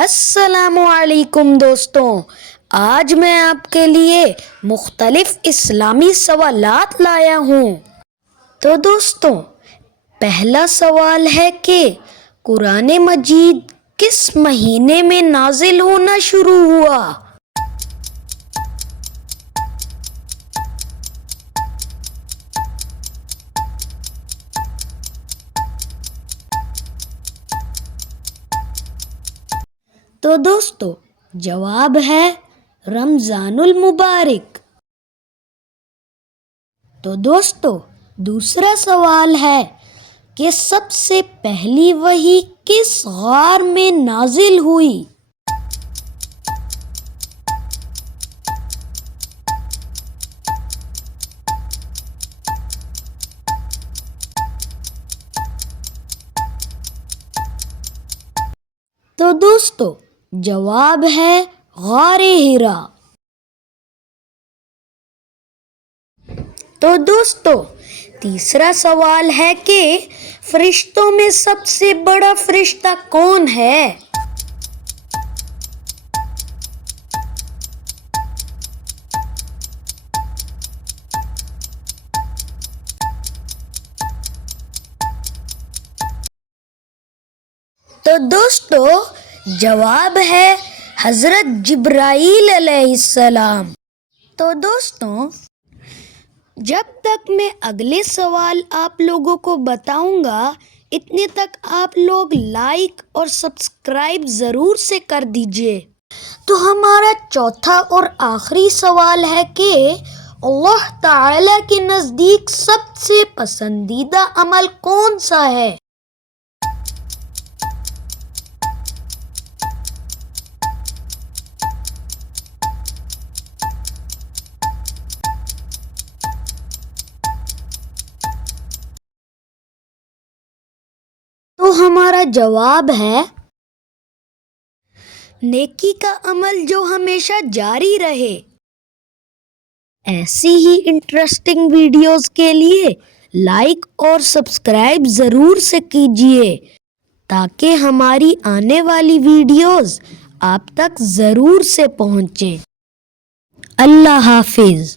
السلام علیکم دوستوں، آج میں آپ کے لیے مختلف اسلامی سوالات لایا ہوں۔ تو دوستوں، پہلا سوال ہے کہ قرآن مجید کس مہینے میں نازل ہونا شروع ہوا؟ تو دوستو، جواب ہے رمضان المبارک۔ تو دوستو، دوسرا سوال ہے کہ سب سے پہلی وحی کس غار میں نازل ہوئی؟ تو دوستو، جواب ہے غار حرا۔ تو دوستو، تیسرا سوال ہے کہ فرشتوں میں سب سے بڑا فرشتہ کون ہے؟ تو دوستو، جواب ہے حضرت جبرائیل علیہ السلام۔ تو دوستوں، جب تک میں اگلے سوال آپ لوگوں کو بتاؤں گا، اتنے تک آپ لوگ لائک اور سبسکرائب ضرور سے کر دیجئے۔ تو ہمارا چوتھا اور آخری سوال ہے کہ اللہ تعالی کے نزدیک سب سے پسندیدہ عمل کون سا ہے؟ تو ہمارا جواب ہے نیکی کا عمل جو ہمیشہ جاری رہے۔ ایسی ہی انٹرسٹنگ ویڈیوز کے لیے لائک اور سبسکرائب ضرور سے کیجئے تاکہ ہماری آنے والی ویڈیوز آپ تک ضرور سے پہنچیں۔ اللہ حافظ۔